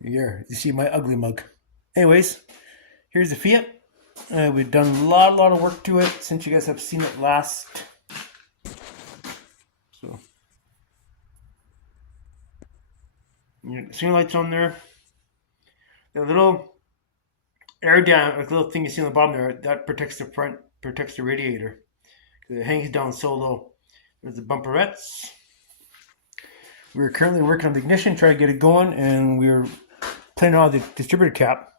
Here, you see my ugly mug. Anyways, here's the Fiat. We've done a lot of work to it since you guys have seen it last. So, seeing lights on there. The little air down, like little thing you see on the bottom there, that protects the front, protects the radiator. It hangs down so low. There's the bumperettes. We're currently working on the ignition, trying to get it going, and we're playing on the distributor cap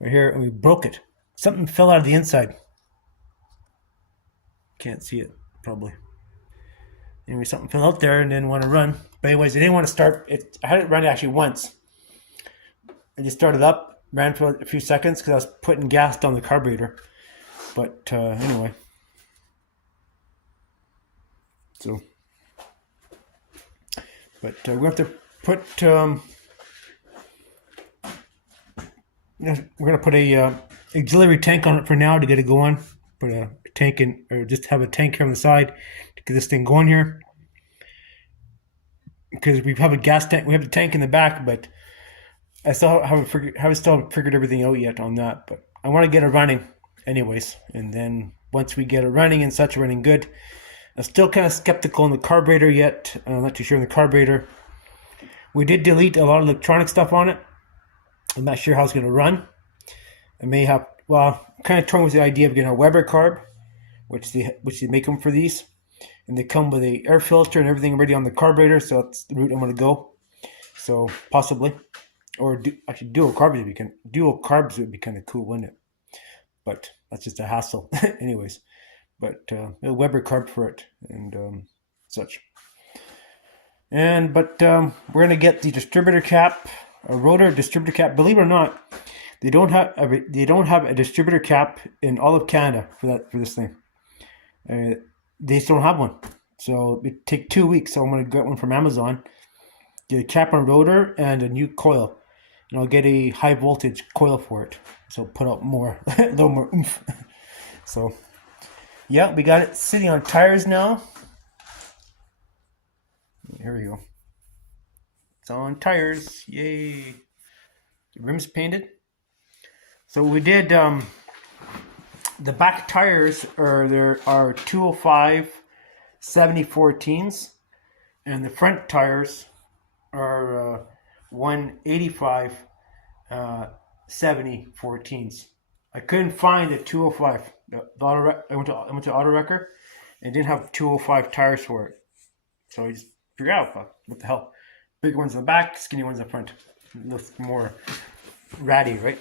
right here, and we broke it. Something fell out of the inside. Can't see it, probably. Anyway, something fell out there and didn't want to run. But anyways, I didn't want to start it. I had it run actually once. I just started up, ran for a few seconds because I was putting gas down the carburetor. But anyway. So, but we have to put, we're going to put a auxiliary tank on it for now to get it going. Put a tank in, or just have a tank here on the side to get this thing going here. Because we have a gas tank, we have the tank in the back, but I still haven't figured everything out yet on that. But I want to get it running anyways. And then once we get it running and such, running good. I'm still kind of skeptical on the carburetor yet. I'm not too sure on the carburetor. We did delete a lot of electronic stuff on it. I'm not sure how it's going to run. I may have, well, I'm kind of torn with the idea of getting a Weber carb, which they make them for these. And they come with a air filter and everything already on the carburetor, so that's the route I'm going to go. So possibly. Or actually dual carbs would be kind of cool, wouldn't it? But that's just a hassle. Anyways. But a Weber carb for it and such. But we're gonna get the distributor cap, a rotor distributor cap. Believe it or not, they don't have a distributor cap in all of Canada for this thing. They just don't have one, so it take 2 weeks. So I'm gonna get one from Amazon. Get a cap on rotor and a new coil, and I'll get a high voltage coil for it. So put out more, a little more oomph. So. Yeah, we got it sitting on tires now. Here we go. It's on tires. Yay. The rim's painted. So we did, the back tires there are 205 7014s, and the front tires are 185 7014s. I couldn't find a 205. I went to Auto Wrecker and didn't have 205 tires for it. So I just figured out what the hell. Big ones in the back, skinny ones in the front. It looks more ratty, right?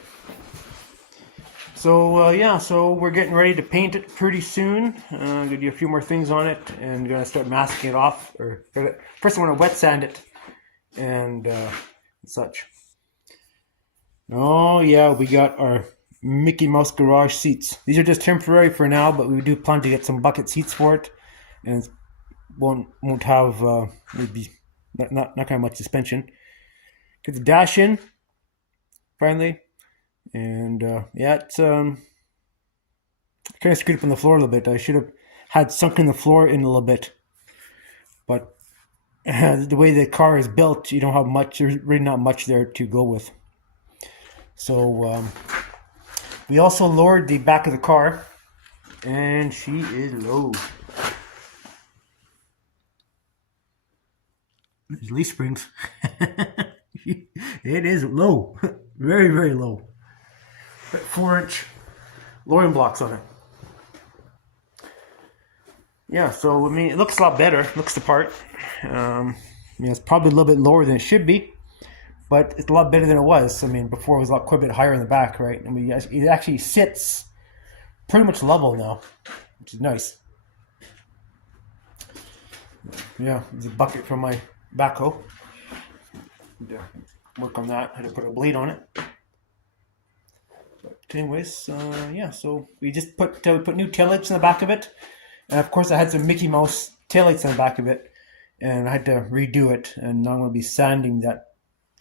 So yeah, so we're getting ready to paint it pretty soon. I'm gonna do a few more things on it and gonna start masking it off. First I want to wet sand it and such. Oh yeah, we got our Mickey Mouse garage seats. These are just temporary for now, but we do plan to get some bucket seats for it, and won't have maybe not kind of much suspension. Get the dash in finally, and yeah, it's kind of screwed up on the floor a little bit. I should have had sunken the floor in a little bit, but the way the car is built, you don't have much. There's really not much there to go with. So. We also lowered the back of the car, and she is low. There's leaf springs. It is low, very, very low. 4-inch lowering blocks on it. Yeah, so I mean, it looks a lot better. Looks the part. It's probably a little bit lower than it should be. But it's a lot better than it was. I mean, before it was quite a bit higher in the back, right? I mean, it actually sits pretty much level now, which is nice. Yeah, there's a bucket from my backhoe. Work on that. I had to put a blade on it. But anyways, yeah. So we just put new taillights in the back of it, and of course I had some Mickey Mouse taillights in the back of it, and I had to redo it. And now I'm going to be sanding that.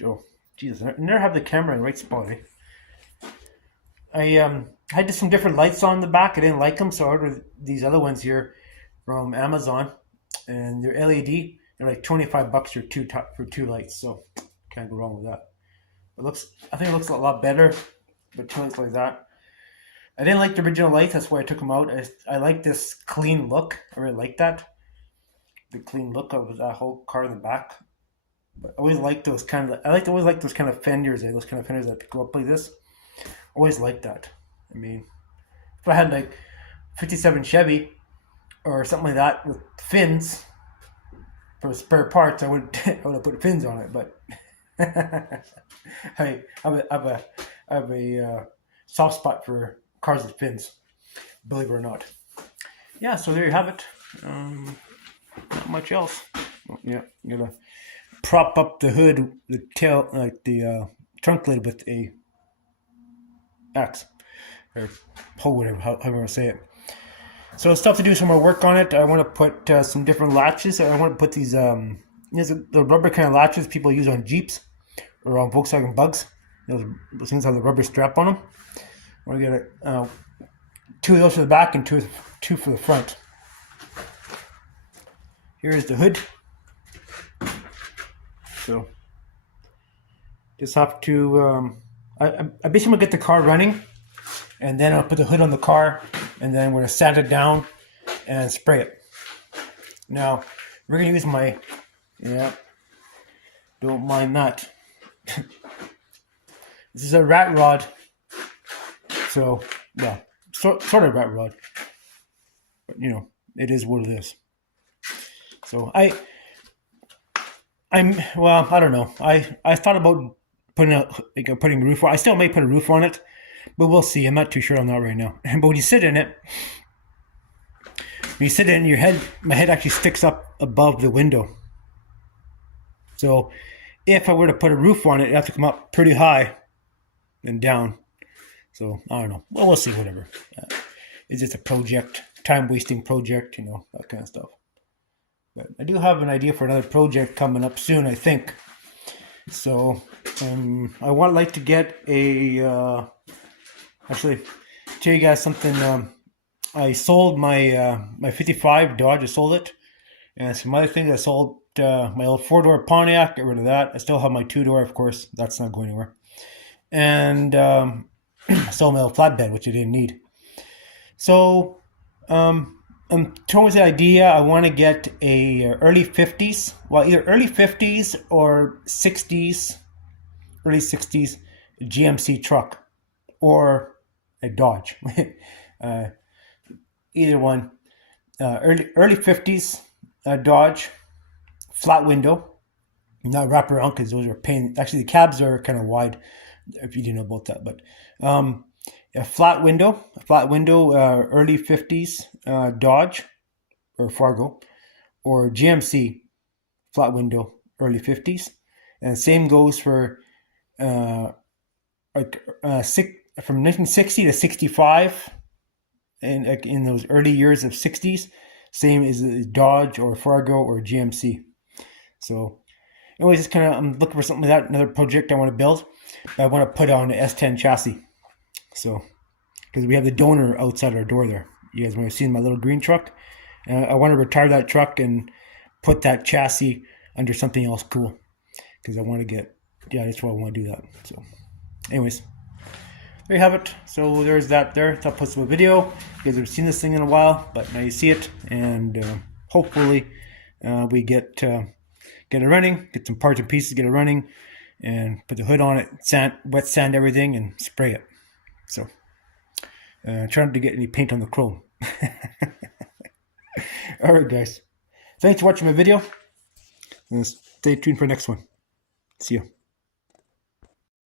Oh, Jesus! I never have the camera in the right spot. I had some different lights on the back. I didn't like them, so I ordered these other ones here from Amazon, and they're LED. They're like $25 for two lights, so can't go wrong with that. I think it looks a lot better with taillights like that. I didn't like the original lights, that's why I took them out. I like this clean look. I really like that. The clean look of that whole car in the back. But I always like those kind of. Always like those kind of fenders. Those kind of fenders that go up like this. Always like that. I mean, if I had like '57 Chevy or something like that with fins for spare parts, I would I would have put fins on it. But I have a soft spot for cars with fins. Believe it or not. Yeah. So there you have it. Not much else. Yeah, I'm gonna prop up the hood, the tail, like the trunk lid with a axe or hoe, whatever, however you want to say it. So it's tough to do some more work on it. I want to put some different latches. I want to put these, the rubber kind of latches people use on Jeeps or on Volkswagen Bugs. Those things have the rubber strap on them. I want to get two of those for the back and two for the front. Here's the hood. So just have to. I basically gonna get the car running, and then I'll put the hood on the car, and then we're gonna sand it down and spray it. Now we're gonna use my, don't mind that. This is a rat rod, so yeah, sort of rat rod, but it is what it is. So I don't know. I thought about putting a roof on. I still may put a roof on it, but we'll see. I'm not too sure on that right now. But when you sit in it, my head actually sticks up above the window. So if I were to put a roof on it, it'd have to come up pretty high and down. So I don't know. Well, we'll see. Whatever. It's just a project, time-wasting project, that kind of stuff. But I do have an idea for another project coming up soon, I think. So I would like to get actually tell you guys something. I sold my 55 Dodge. I sold it, and some other things. I sold my old 4-door Pontiac. Got rid of that. I still have my 2-door, of course. That's not going anywhere. And I sold my old flatbed, which I didn't need. So I'm towards the idea. I want to get a early 50s, either early 50s or 60s, early 60s GMC truck or a Dodge. Either one. Early 50s Dodge, flat window, not wrap around because those are pain. Actually, the cabs are kind of wide. If you didn't know about that, but a flat window, early 50s Dodge or Fargo, or GMC flat window, early 50s, and same goes for from 1960 to 65, and in those early years of 60s, same as Dodge or Fargo or GMC. So, anyways, just I'm looking for something like that. Another project I want to build. I want to put on an S10 chassis. So, because we have the donor outside our door there. You guys might have seen my little green truck. I want to retire that truck and put that chassis under something else cool. Because I want to that's why I want to do that. So, anyways, there you have it. So there's that there. I'll post a video. You guys have seen this thing in a while, but now you see it. And hopefully we get it running, get some parts and pieces, get it running, and put the hood on it, wet sand everything, and spray it. So, try not to get any paint on the chrome. All right, guys. Thanks for watching my video, and stay tuned for the next one. See you.